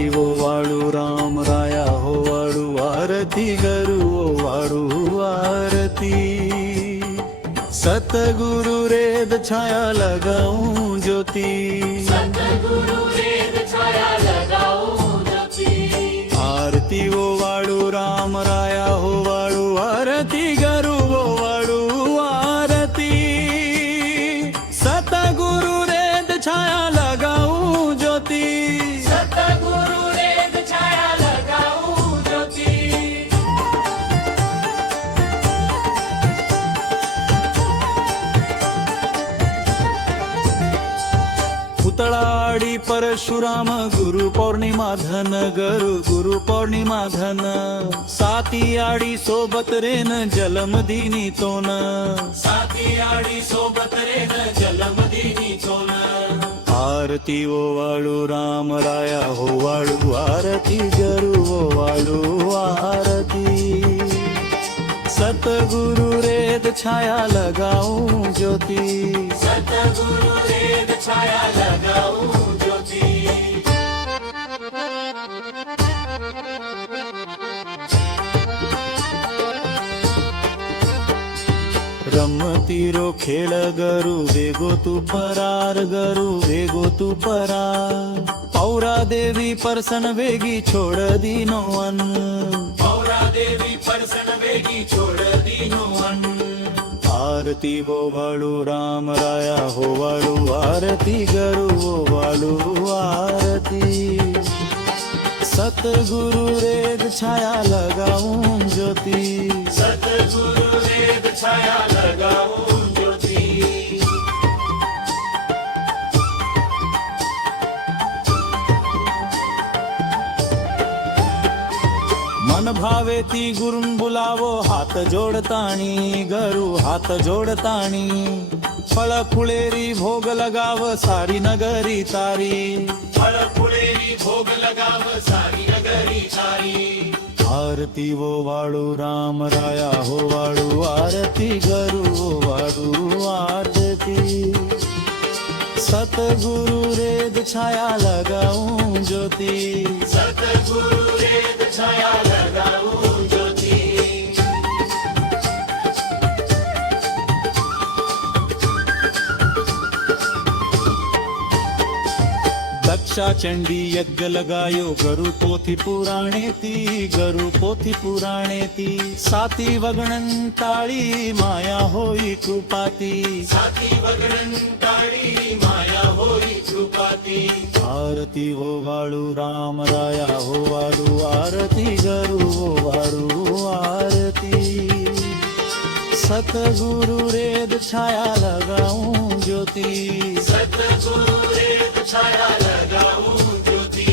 आरती वो वाळू राम राया हो वाळू आरती गरु वो वाळू आरती सतगुरु रेद छाया लगाऊं ज्योति सतगुरु रेद छाया लगाऊं ज्योति आरती वो वाळू राम राया हो वाळू आरती गरु वो वाळू आरती सतगुरु रेद छाया लगाऊं ज्योति सतगुरु रेद छाया लगाऊं ज्योति पुतळाडी परशुराम गुरु पौर्णिमा धन गुरु पौर्णिमा धन साती आडी सोबत रेन जलमदिनी तोन साती आडी सोबत रेन जलमदिनी चोन आरती वो वाळू राम राया हो वाळू आरती गरु वो वाळू आरती सतगुरु रेद छाया लगाऊं ज्योति सतगुरु रेद छाया लगाऊं ज्योति रमतीरो खेळ गरु वेगो तू परार गरु वेगो तू परार पौरा देवी परसन वेगी छोड़ दीनो अन पौरा देवी परसन वेगी छोड़ दीनो अन आरती वो वाळू राम राया हो वाळू आरती गरु वो वाळू आरती सतगुरु रेद छाया लगाऊं ज्योति सतगुरु रेद छाया लगाऊं ज्योति मन भावे ती गुरुन बुलावो हात जोडताणी गरु हात जोडताणी फळ फुलेरी भोग लगाव सारी नगरी तारी फळ फुलेरी भोग लगाव सारी नगरी सारी आरती वो वाळू राम राया हो वाळू आरती गरु वो वाळू आरती सतगुरु रेद छाया लगाऊं ज्योति सतगुरु रेद छाया लगाऊं ज्योति दक्षा चंडी यज्ञ लगायो गरु पोथी पुराणे ती गरु पोथी पुराणे ती साती वगणन टाळी माया होई कृपाती साती वगणन टाळी माया होई कृपाती आरती वो वाळू राम राया हो वाळू आरती गरु वो वाळू आरती सतगुरु रेद छाया लगाऊं ज्योति सतगुरु रेद छाया लगाऊं ज्योति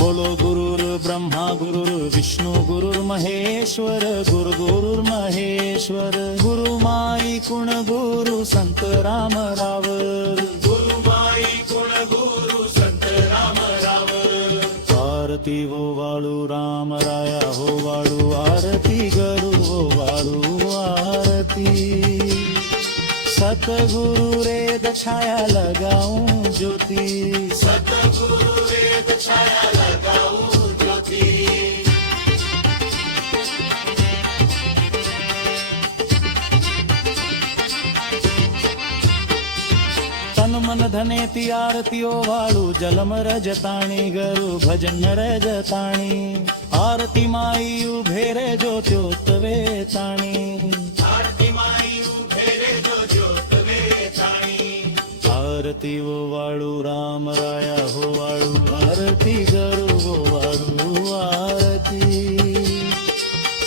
बोलो गुरुर् ब्रह्मा गुरुर् विष्णु गुरुर् महेश्वर गुरुर् महेश्वर गुरु माई कुण गुरु संत राम रावर गुरु माई गुण गुरु संत राम राव आरती वो वाळू राम राया हो वाळू आरती गरु वो वाळू आरती सतगुरु रेद छाया लगाऊं ज्योति सतगुरु रेद छाया लगाऊं ज्योति तन मन धने ती आरतीओ वाळू जलम रजताणी गरु भजन रजताणी आरती माई उभे रे ज्योत्योत वेताणी आरती माई उभे रे जो ज्योत वेताणी आरती वो वाळू राम राया हो वाळू आरती गरु वो वाळू आरती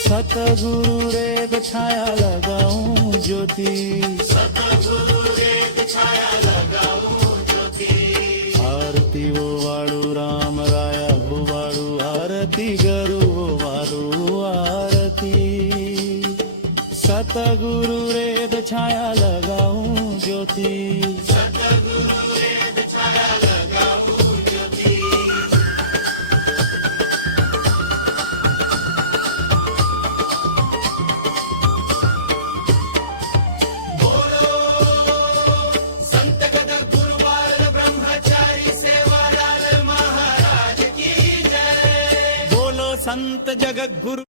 सतगुरु रेद छाया लगाऊं ज्योति सतगुरु रेद छाया लगाऊं ज्योति आरती वो वाळू राम राया हो वाळू आरती गरु वो वाळू आरती सतगुरु रेद छाया लगाऊं ज्योति सतगुरु रेद छाया लगाऊं ज्योति संत जगद्गुरु